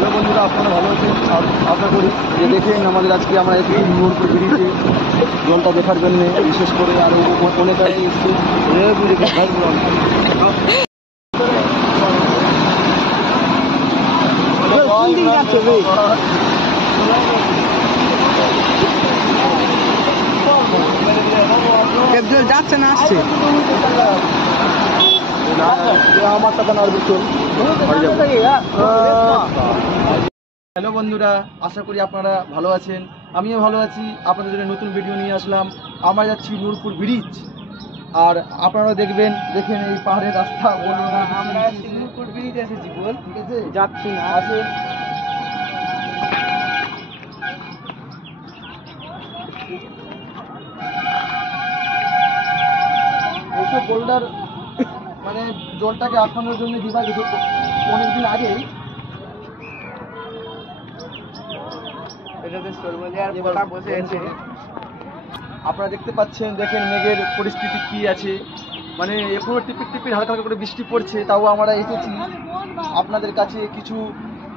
Hello বন্ধুরা, আপনারা ভালো আছেন আশা করি। যে দেখেন আমাদের আজকে আমরা এসেছি নূরপুর ব্রিজে জলটা দেখার জন্যে, বিশেষ করে আরও অনেক আগে এসছে। যাচ্ছে না আসছে আমার টাকা না বিচুল। হ্যালো বন্ধুরা, আশা করি আপনারা ভালো আছেন, আমিও ভালো আছি। আপনাদের জন্য নতুন ভিডিও নিয়ে আসলাম। আমরা যাচ্ছি নূরপুর ব্রিজ, আর আপনারা দেখেন এই পাহাড়ের রাস্তা। আমরা নূরপুর ব্রিজ এসেছি বল, ঠিক আছে, যাচ্ছি না আছে এইসব বোল্ডার মানে জলটাকে আটকানোর জন্য দিবা গেছে অনেকদিন আগেই। এটাতে সর্বজার বলা বসে আছে। আপনারা দেখতে পাচ্ছেন, দেখেন মেঘের পরিস্থিতি কি আছে। মানে এখনো টিপির টিপির হালকা হালকা করে বৃষ্টি পড়ছে, তাও আমরা এসেছি আপনাদের কাছে কিছু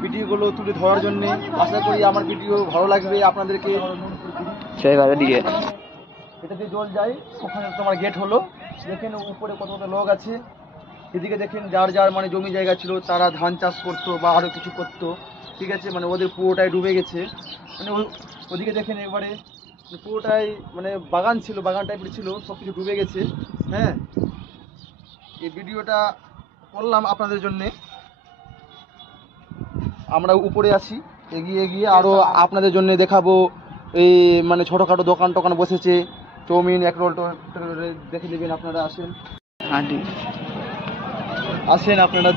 ভিডিওগুলো তুলে ধরার জন্যে। আশা করি আমার ভিডিও ভালো লাগবে আপনাদেরকে। এটাতে জল যায়, ওখানে তোমার গেট হলো। দেখেন উপরে কত কত লোক আছে। এদিকে দেখেন যার যার মানে জমি জায়গা ছিল, তারা ধান চাষ করতো বা আরও কিছু করতো, ঠিক আছে। মানে ওদের পুরোটাই ডুবে গেছে। মানে ওদিকে দেখেন এবারে পুরোটাই মানে বাগান ছিল, বাগান টাইপের ছিল, সব কিছু ডুবে গেছে। হ্যাঁ, এই ভিডিওটা করলাম আপনাদের জন্যে। আমরা উপরে আছি, এগিয়ে গিয়ে আরও আপনাদের জন্য দেখাবো। এই মানে ছোটোখাটো দোকান টোকান বসেছে, চাউমিন এক রোল দেখে নেবেন। আপনারা আসেন আসেন আপনারা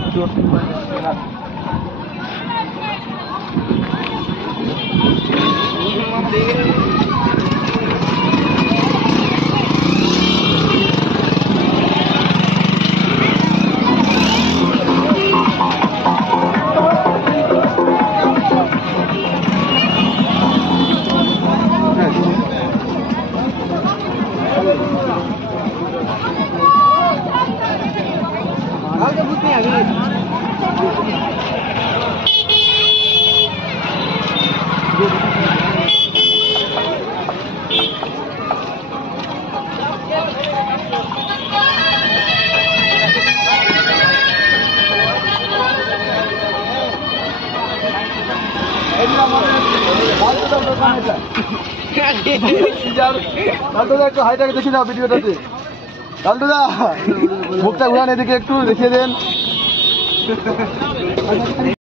একটু হাইটাকে দেখি না ভিডিওটাতে। লালটুদা মুখটা ঘুরান, এদিকে একটু দেখিয়ে দেন।